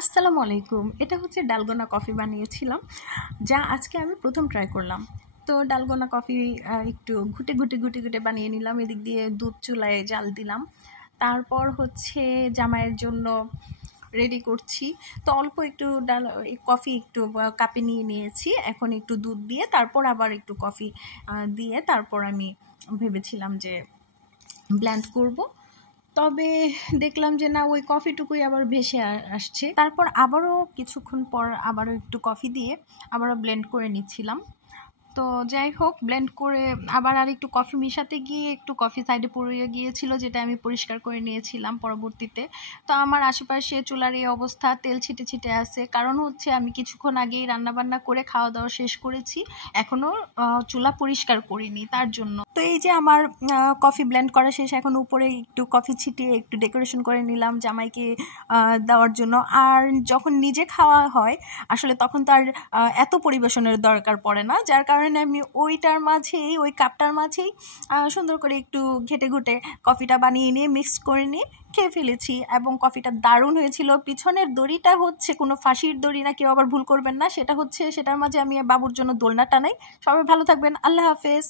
আসসালামু আলাইকুম। এটা হচ্ছে ডালগোনা কফি বানিয়েছিলাম, যা আজকে আমি প্রথম ট্রাই করলাম। তো ডালগোনা কফি একটু ঘুটে ঘুটে ঘুটে ঘুটে বানিয়ে নিলাম। এদিক দিয়ে দুধ চুলায় জাল দিলাম। তারপর হচ্ছে জামাইয়ের জন্য রেডি করছি। তো অল্প একটু কফি একটু কাপে নিয়ে নিয়েছি। এখন একটু দুধ দিয়ে তারপর আবার একটু কফি দিয়ে তারপর আমি ভেবেছিলাম যে ব্লেন্ড করব। তবে দেখলাম যে না, ওই কফিটুকুই আবার ভেসে আসছে। তারপর আবারও কিছুক্ষণ পর আবারও একটু কফি দিয়ে আবারও ব্লেন্ড করে নিচ্ছিলাম। তো যাই হোক, ব্লেন্ড করে আবার আর একটু কফি মেশাতে গিয়ে একটু কফি সাইডে পড়ে গিয়েছিল, যেটা আমি পরিষ্কার করে নিয়েছিলাম পরবর্তীতে। তো আমার আশেপাশে চুলার এই অবস্থা, তেল ছিটে ছিটে আছে। কারণ হচ্ছে আমি কিছুক্ষণ আগেই রান্নাবান্না করে খাওয়া দাওয়া শেষ করেছি, এখনও চুলা পরিষ্কার করিনি, তার জন্য। তো এই যে আমার কফি ব্লেন্ড করা শেষ। এখন উপরে একটু কফি ছিটিয়ে একটু ডেকোরেশন করে নিলাম জামাইকে দেওয়ার জন্য। আর যখন নিজে খাওয়া হয় আসলে তখন তো আর এত পরিবেশনের দরকার পড়ে না, যার কারণে আমি ওইটার মাঝেই, ওই কাপটার মাঝেই সুন্দর করে একটু ঘেটে ঘুটে কফিটা বানিয়ে নিয়ে মিক্স করে নিয়ে খেয়ে ফেলেছি। এবং কফিটা দারুণ হয়েছিল। পিছনের দড়িটা হচ্ছে কোনো ফাঁসির দড়ি না, কেউ আবার ভুল করবেন না। সেটার মাঝে আমি বাবুর জন্য দোলনা টানাই। সবাই ভালো থাকবেন, আল্লাহ হাফেজ।